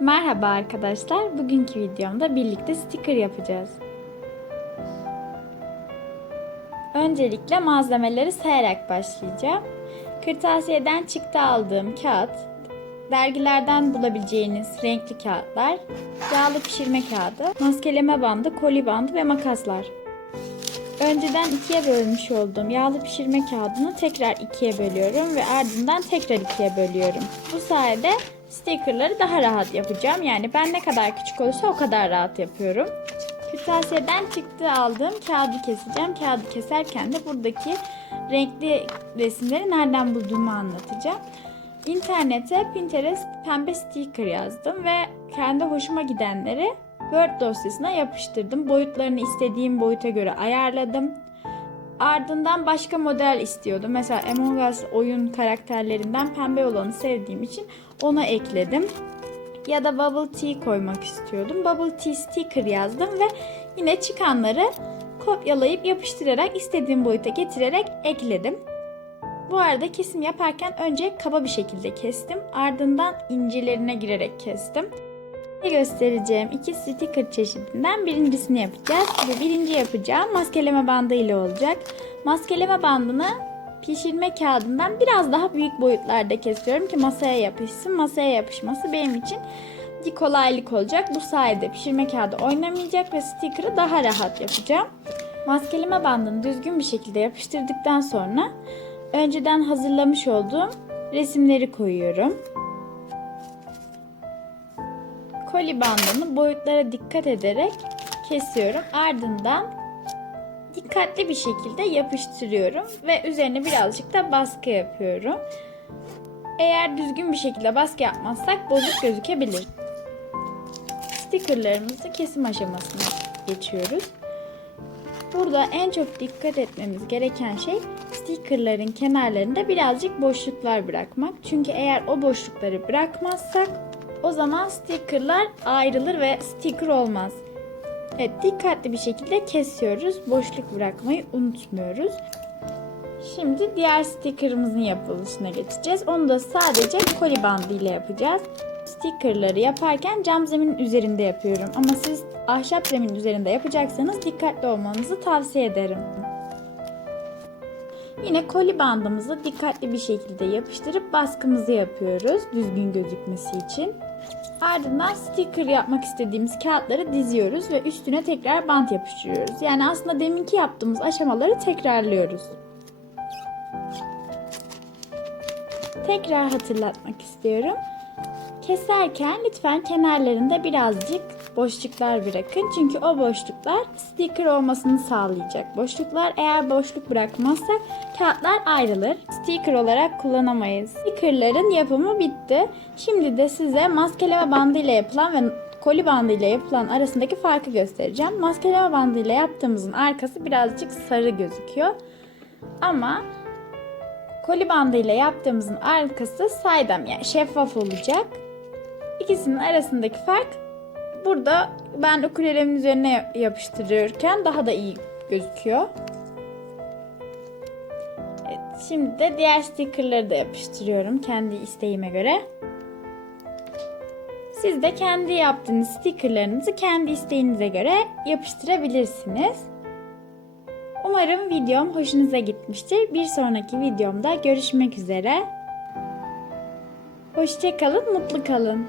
Merhaba arkadaşlar. Bugünkü videomda birlikte sticker yapacağız. Öncelikle malzemeleri sayarak başlayacağım. Kırtasiyeden çıktı aldığım kağıt, dergilerden bulabileceğiniz renkli kağıtlar, yağlı pişirme kağıdı, maskeleme bandı, koli bandı ve makaslar. Önceden ikiye bölmüş olduğum yağlı pişirme kağıdını tekrar ikiye bölüyorum ve ardından tekrar ikiye bölüyorum. Bu sayede stickerları daha rahat yapacağım. Yani ben ne kadar küçük olursa o kadar rahat yapıyorum. Kırtasiyeden çıktı aldığım kağıdı keseceğim. Kağıdı keserken de buradaki renkli resimleri nereden bulduğumu anlatacağım. İnternete Pinterest pembe sticker yazdım ve kendi hoşuma gidenleri Word dosyasına yapıştırdım. Boyutlarını istediğim boyuta göre ayarladım. Ardından başka model istiyordum. Mesela Among Us oyun karakterlerinden pembe olanı sevdiğim için ona ekledim. Ya da Bubble Tea koymak istiyordum. Bubble Tea sticker yazdım ve yine çıkanları kopyalayıp yapıştırarak istediğim boyuta getirerek ekledim. Bu arada kesim yaparken önce kaba bir şekilde kestim. Ardından incelerine girerek kestim. Size göstereceğim iki sticker çeşidinden birincisini yapacağız. Bu birinci yapacağım maskeleme bandı ile olacak. Maskeleme bandını pişirme kağıdından biraz daha büyük boyutlarda kesiyorum ki masaya yapışsın. Masaya yapışması benim için bir kolaylık olacak. Bu sayede pişirme kağıdı oynamayacak ve sticker'ı daha rahat yapacağım. Maskeleme bandını düzgün bir şekilde yapıştırdıktan sonra önceden hazırlamış olduğum resimleri koyuyorum. Koli bandını boyutlara dikkat ederek kesiyorum. Ardından dikkatli bir şekilde yapıştırıyorum ve üzerine birazcık da baskı yapıyorum. Eğer düzgün bir şekilde baskı yapmazsak bozuk gözükebilir. Stickerlarımızı kesim aşamasına geçiyoruz. Burada en çok dikkat etmemiz gereken şey stickerların kenarlarında birazcık boşluklar bırakmak. Çünkü eğer o boşlukları bırakmazsak o zaman stickerlar ayrılır ve sticker olmaz. Evet dikkatli bir şekilde kesiyoruz. Boşluk bırakmayı unutmuyoruz. Şimdi diğer stickerımızın yapılışına geçeceğiz. Onu da sadece koli bandı ile yapacağız. Stickerları yaparken cam zemin üzerinde yapıyorum. Ama siz ahşap zemin üzerinde yapacaksanız dikkatli olmanızı tavsiye ederim. Yine koli bandımızı dikkatli bir şekilde yapıştırıp baskımızı yapıyoruz düzgün gözükmesi için. Ardından sticker yapmak istediğimiz kağıtları diziyoruz ve üstüne tekrar bant yapıştırıyoruz. Yani aslında deminki yaptığımız aşamaları tekrarlıyoruz. Tekrar hatırlatmak istiyorum. Keserken lütfen kenarlarında birazcık boşluklar bırakın. Çünkü o boşluklar sticker olmasını sağlayacak. Boşluklar eğer boşluk bırakmazsak kağıtlar ayrılır. Sticker olarak kullanamayız. Stickerların yapımı bitti. Şimdi de size maskeleme bandı ile yapılan ve koli bandı ile yapılan arasındaki farkı göstereceğim. Maskeleme bandı ile yaptığımızın arkası birazcık sarı gözüküyor. Ama koli bandı ile yaptığımızın arkası saydam yani şeffaf olacak. İkisinin arasındaki fark burada ben ukulelemin üzerine yapıştırırken daha da iyi gözüküyor. Evet, şimdi de diğer stickerları da yapıştırıyorum kendi isteğime göre. Siz de kendi yaptığınız stickerlarınızı kendi isteğinize göre yapıştırabilirsiniz. Umarım videom hoşunuza gitmiştir. Bir sonraki videomda görüşmek üzere. Hoşçakalın, mutlu kalın.